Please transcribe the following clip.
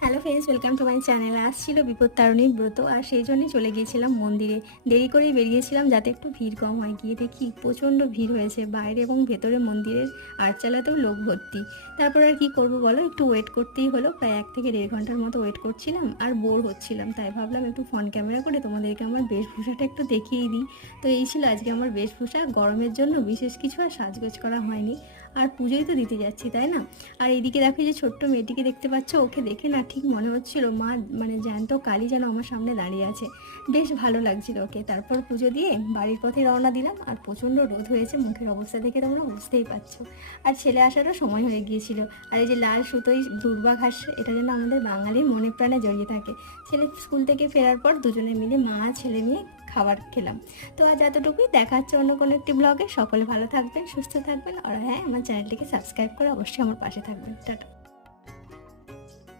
Hello friends, welcome to my channel. আসছিল বিপত্তারিণীর ব্রত, আর সেই জন্যই চলে গিয়েছিলাম মন্দিরে। দেরি করেই বেরিয়েছিলাম যাতে একটু ভিড় কম হয়। গিয়ে দেখি প্রচণ্ড ভিড় হয়েছে, বাইরে এবং ভেতরে মন্দিরের আটচালাতেও লোক ভর্তি। তারপর আর কি করব বলো, একটু ওয়েট করতেই হলো। প্রায় 1 থেকে 1.5 ঘন্টার মতো ওয়েট করছিলাম, আর বোর হচ্ছিলাম, তাই ভাবলাম একটু ফোন ক্যামেরা করে তোমাদেরকে আমার বেশভূষাটা একটু দেখিয়ে দিই। তো এই ছিল আজকে আমার বেশভূষা। গরমের জন্য বিশেষ কিছু আর সাজগোজ করা হয়নি, আর পুজোই তো দিতে যাচ্ছি, তাই না? আর এদিকে দেখো, যে ছোট্ট মেয়েটিকে দেখতে পাচ্ছ, ওকে দেখে না ঠিক মনে হচ্ছিল মা মানে জ্যান্ত কালী যেন আমার সামনে দাঁড়িয়ে আছে। বেশ ভালো লাগছিল ওকে। তারপর পুজো দিয়ে বাড়ির পথে রওনা দিলাম, আর প্রচণ্ড রোদ হয়েছে, মুখের অবস্থা দেখে তোমরা বুঝতেই পারছো। আর ছেলে আসারও সময় হয়ে গিয়েছিল। আর এই যে লাল সুতোই দূর্বা ঘাস, এটা যেন আমাদের বাঙালির মনে প্রাণে জড়িয়ে থাকে। ছেলে স্কুল থেকে ফেরার পর দুজনে মিলে মা ছেলে নিয়ে খাবার খেলাম। তো আজ এতটুকুই, দেখা হচ্ছে অন্য কোনো একটি ব্লগে। সকলে ভালো থাকবেন, সুস্থ থাকবেন, আর হ্যাঁ, আমার চ্যানেলটিকে সাবস্ক্রাইব করে অবশ্যই আমার পাশে থাকবেন। টাটা।